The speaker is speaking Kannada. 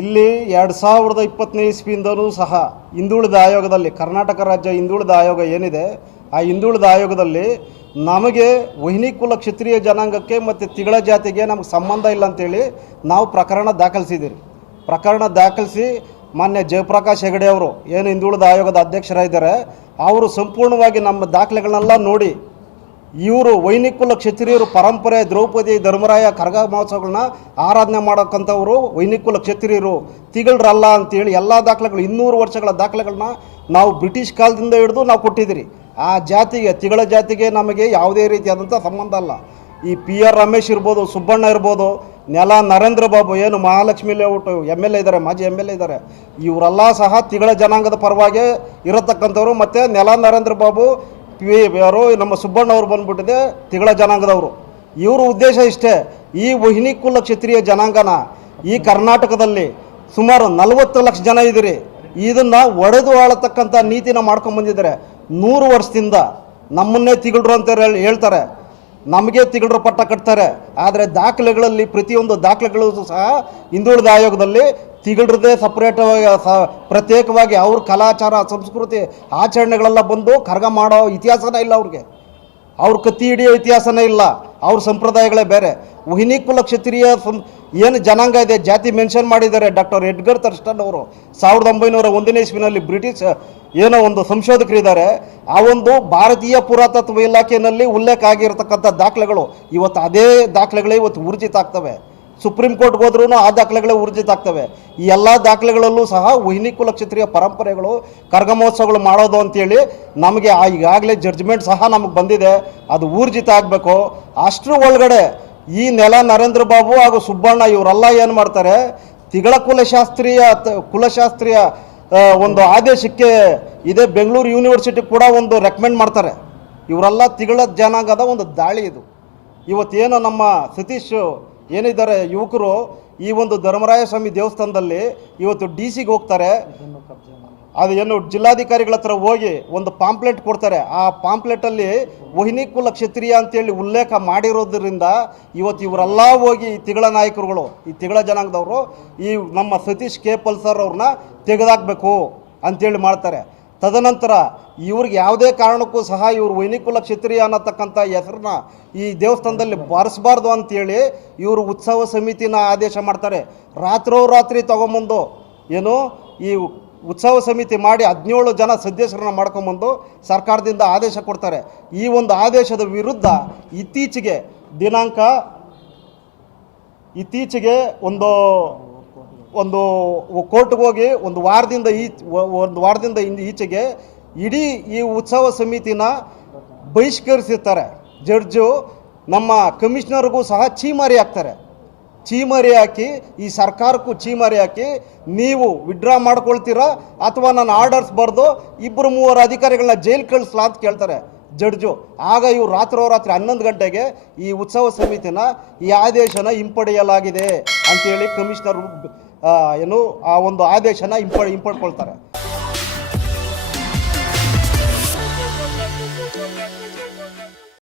ಇಲ್ಲಿ 2020ನೇ ಇಸ್ವಿಯಿಂದಲೂ ಸಹ ಹಿಂದುಳಿದ ಆಯೋಗದಲ್ಲಿ ಕರ್ನಾಟಕ ರಾಜ್ಯ ಹಿಂದುಳಿದ ಆಯೋಗ ಏನಿದೆ, ಆ ಹಿಂದುಳಿದ ಆಯೋಗದಲ್ಲಿ ನಮಗೆ ವಹಿನಿ ಕುಲ ಕ್ಷತ್ರಿಯ ಜನಾಂಗಕ್ಕೆ ಮತ್ತು ತಿಗಳ ಜಾತಿಗೆ ನಮಗೆ ಸಂಬಂಧ ಇಲ್ಲ ಅಂತೇಳಿ ನಾವು ಪ್ರಕರಣ ದಾಖಲಿಸಿದ್ದೀರಿ. ಪ್ರಕರಣ ದಾಖಲಿಸಿ ಮಾನ್ಯ ಜಯಪ್ರಕಾಶ್ ಹೆಗಡೆ ಅವರು ಏನು ಹಿಂದುಳಿದ ಆಯೋಗದ ಅಧ್ಯಕ್ಷರಾಗಿದ್ದಾರೆ, ಅವರು ಸಂಪೂರ್ಣವಾಗಿ ನಮ್ಮ ದಾಖಲೆಗಳನ್ನೆಲ್ಲ ನೋಡಿ ಇವರು ವೈನಿಕುಲ ಕ್ಷತ್ರಿಯರು ಪರಂಪರೆ ದ್ರೌಪದಿ ಧರ್ಮರಾಯ ಕರಗ ಮಹೋತ್ಸವಗಳನ್ನ ಆರಾಧನೆ ಮಾಡೋಕ್ಕಂಥವ್ರು ವೈನಿಕುಲ ಕ್ಷತ್ರಿಯರು ತಿಗಳರಲ್ಲ ಅಂತೇಳಿ ಎಲ್ಲ ದಾಖಲೆಗಳು 200 ವರ್ಷಗಳ ದಾಖಲೆಗಳನ್ನ ನಾವು ಬ್ರಿಟಿಷ್ ಕಾಲದಿಂದ ಹಿಡಿದು ನಾವು ಕೊಟ್ಟಿದ್ದೀರಿ. ಆ ಜಾತಿಗೆ ತಿಗಳ ಜಾತಿಗೆ ನಮಗೆ ಯಾವುದೇ ರೀತಿಯಾದಂಥ ಸಂಬಂಧ ಅಲ್ಲ. ಈ PR ರಮೇಶ್ ಇರ್ಬೋದು, ಸುಬ್ಬಣ್ಣ ಇರ್ಬೋದು, ನೆಲ ನರೇಂದ್ರ ಬಾಬು ಏನು ಮಹಾಲಕ್ಷ್ಮಿ ಲೇಔಟ್ MLA ಇದ್ದಾರೆ, ಮಾಜಿ MLA ಇದ್ದಾರೆ, ಇವರೆಲ್ಲ ಸಹ ತಿಗಳ ಜನಾಂಗದ ಪರವಾಗಿ ಇರತಕ್ಕಂಥವ್ರು. ಮತ್ತು ನೆಲ ನರೇಂದ್ರ ಬಾಬು ಯಾರು ನಮ್ಮ ಸುಬ್ಬಣ್ಣ ಅವರು ಬಂದ್ಬಿಟ್ಟಿದೆ ತಿಗಳ ಜನಾಂಗದವರು. ಇವ್ರ ಉದ್ದೇಶ ಇಷ್ಟೇ, ಈ ವಹಿನಿ ಕುಲ ಕ್ಷತ್ರಿಯ ಜನಾಂಗನ ಈ ಕರ್ನಾಟಕದಲ್ಲಿ ಸುಮಾರು 40 ಲಕ್ಷ ಜನ ಇದ್ದೀರಿ, ಇದನ್ನು ಒಡೆದು ಆಳತಕ್ಕಂಥ ನೀತಿನ ಮಾಡ್ಕೊಂಬಂದಿದ್ದಾರೆ. 100 ವರ್ಷದಿಂದ ನಮ್ಮನ್ನೇ ತಿಗಳರು ಅಂತ ಹೇಳ್ತಾರೆ, ನಮಗೆ ತಿಗಳರು ಪಟ್ಟ ಕಟ್ತಾರೆ. ಆದರೆ ದಾಖಲೆಗಳಲ್ಲಿ ಪ್ರತಿಯೊಂದು ದಾಖಲೆಗಳು ಸಹ ಹಿಂದುಳಿದ ಆಯೋಗದಲ್ಲಿ ತಿಗಳರದೇ ಸಪ್ರೇಟವಾಗಿ ಪ್ರತ್ಯೇಕವಾಗಿ ಅವ್ರ ಕಲಾಚಾರ ಸಂಸ್ಕೃತಿ ಆಚರಣೆಗಳೆಲ್ಲ ಬಂದು ಕರಗ ಮಾಡೋ ಇತಿಹಾಸನೇ ಇಲ್ಲ ಅವ್ರಿಗೆ. ಅವ್ರ ಕತ್ತಿ ಹಿಡಿಯೋ ಇತಿಹಾಸನೇ ಇಲ್ಲ, ಅವ್ರ ಸಂಪ್ರದಾಯಗಳೇ ಬೇರೆ. ವಹಿನಿ ಕುಲ ಕ್ಷತ್ರಿಯ ಏನು ಜನಾಂಗ ಇದೆ ಜಾತಿ ಮೆನ್ಷನ್ ಮಾಡಿದ್ದಾರೆ ಡಾಕ್ಟರ್ ಎಡ್ಗರ್ ಥರ್ಸ್ಟನ್ ಅವರು 1901ನೇ ಇಸ್ವಿನಲ್ಲಿ ಬ್ರಿಟಿಷ್ ಏನೋ ಒಂದು ಸಂಶೋಧಕರಿದ್ದಾರೆ. ಆ ಒಂದು ಭಾರತೀಯ ಪುರಾತತ್ವ ಇಲಾಖೆಯಲ್ಲಿ ಉಲ್ಲೇಖ ಆಗಿರತಕ್ಕಂಥ ದಾಖಲೆಗಳು ಇವತ್ತು ಅದೇ ದಾಖಲೆಗಳೇ ಇವತ್ತು ಊರ್ಜಿತ ಆಗ್ತವೆ. ಸುಪ್ರೀಂ ಕೋರ್ಟ್ಗೆ ಹೋದ್ರೂ ಆ ದಾಖಲೆಗಳೇ ಊರ್ಜಿತ ಆಗ್ತವೆ. ಈ ಎಲ್ಲ ದಾಖಲೆಗಳಲ್ಲೂ ಸಹ ವಹಿನಿ ಕುಲ ಕ್ಷತ್ರಿಯ ಪರಂಪರೆಗಳು ಕರಗ ಮಹೋತ್ಸವಗಳು ಮಾಡೋದು ಅಂತೇಳಿ ನಮಗೆ ಈಗಾಗಲೇ ಜಡ್ಜ್ಮೆಂಟ್ ಸಹ ನಮಗೆ ಬಂದಿದೆ, ಅದು ಊರ್ಜಿತ ಆಗಬೇಕು. ಅಷ್ಟರ ಒಳಗಡೆ ಈ ನೆಲ ನರೇಂದ್ರ ಬಾಬು ಹಾಗೂ ಸುಬ್ಬಣ್ಣ ಇವರೆಲ್ಲ ಏನು ಮಾಡ್ತಾರೆ, ತಿಗಳ ಕುಲಶಾಸ್ತ್ರೀಯ ಒಂದು ಆದೇಶಕ್ಕೆ ಇದೇ ಬೆಂಗಳೂರು ಯೂನಿವರ್ಸಿಟಿ ಕೂಡ ಒಂದು ರೆಕಮೆಂಡ್ ಮಾಡ್ತಾರೆ. ಇವರೆಲ್ಲ ತಿಗಳ ಜನಾಂಗದ ಒಂದು ದಾಳಿ ಇದು. ಇವತ್ತೇನು ನಮ್ಮ ಸತೀಶ್ ಏನಿದ್ದಾರೆ ಯುವಕರು ಈ ಒಂದು ಧರ್ಮರಾಯ ಸ್ವಾಮಿ ದೇವಸ್ಥಾನದಲ್ಲಿ ಇವತ್ತು DC ಗೆ ಹೋಗ್ತಾರೆ, ಅದು ಏನು ಜಿಲ್ಲಾಧಿಕಾರಿಗಳ ಹತ್ರ ಹೋಗಿ ಒಂದು ಪಾಂಪ್ಲೆಟ್ ಕೊಡ್ತಾರೆ. ಆ ಪಾಂಪ್ಲೆಟಲ್ಲಿ ವಹಿನಿ ಕುಲ ಕ್ಷತ್ರಿಯ ಅಂತೇಳಿ ಉಲ್ಲೇಖ ಮಾಡಿರೋದ್ರಿಂದ ಇವತ್ತು ಇವರೆಲ್ಲ ಹೋಗಿ ಈ ತಿಗಳ ನಾಯಕರುಗಳು ಈ ತಿಗಳ ಜನಾಂಗದವರು ಈ ನಮ್ಮ ಸತೀಶ್ K. ಪಲ್ಸರ್ ಅವ್ರನ್ನ ತೆಗೆದಾಕಬೇಕು ಅಂತೇಳಿ ಮಾಡ್ತಾರೆ. ತದನಂತರ ಇವ್ರಿಗೆ ಯಾವುದೇ ಕಾರಣಕ್ಕೂ ಸಹ ಇವರು ವಹಿನಿ ಕುಲ ಕ್ಷತ್ರಿಯ ಅನ್ನತಕ್ಕಂಥ ಹೆಸರನ್ನ ಈ ದೇವಸ್ಥಾನದಲ್ಲಿ ಬಾರಿಸಬಾರ್ದು ಅಂತೇಳಿ ಇವರು ಉತ್ಸವ ಸಮಿತಿನ ಆದೇಶ ಮಾಡ್ತಾರೆ. ರಾತ್ರೋರಾತ್ರಿ ತೊಗೊಂಬಂದು ಏನು ಈ ಉತ್ಸವ ಸಮಿತಿ ಮಾಡಿ 17 ಜನ ಸದಸ್ಯರನ್ನ ಮಾಡ್ಕೊಂಬಂದು ಸರ್ಕಾರದಿಂದ ಆದೇಶ ಕೊಡ್ತಾರೆ. ಈ ಒಂದು ಆದೇಶದ ವಿರುದ್ಧ ಇತ್ತೀಚೆಗೆ ಒಂದು ಕೋರ್ಟ್ಗೆ ಹೋಗಿ ಒಂದು ವಾರದಿಂದ ಈಚೆಗೆ ಇಡೀ ಈ ಉತ್ಸವ ಸಮಿತಿನ ಬಹಿಷ್ಕರಿಸಿರ್ತಾರೆ. ಜಡ್ಜು ನಮ್ಮ ಕಮಿಷನರ್ಗೂ ಸಹ ಚೀಮಾರಿ ಹಾಕ್ತಾರೆ. ಚೀಮಾರಿ ಹಾಕಿ ಈ ಸರ್ಕಾರಕ್ಕೂ ಚೀಮಾರಿ ಹಾಕಿ ನೀವು ವಿಡ್ರಾ ಮಾಡ್ಕೊಳ್ತೀರಾ ಅಥವಾ ನಾನು ಆರ್ಡರ್ಸ್ ಬರೆದು 2-3 ಅಧಿಕಾರಿಗಳನ್ನ ಜೈಲು ಕಳಿಸ್ಲಾ ಅಂತ ಕೇಳ್ತಾರೆ ಜಡ್ಜು. ಆಗ ಇವರು ರಾತ್ರೋರಾತ್ರಿ 11 ಗಂಟೆಗೆ ಈ ಉತ್ಸವ ಸಮಿತಿನ ಈ ಆದೇಶನ ಹಿಂಪಡೆಯಲಾಗಿದೆ ಅಂತೇಳಿ ಕಮಿಷನರ್ ಏನು ಆ ಒಂದು ಆದೇಶನ ಹಿಂಪಡ್ಕೊಳ್ತಾರೆ.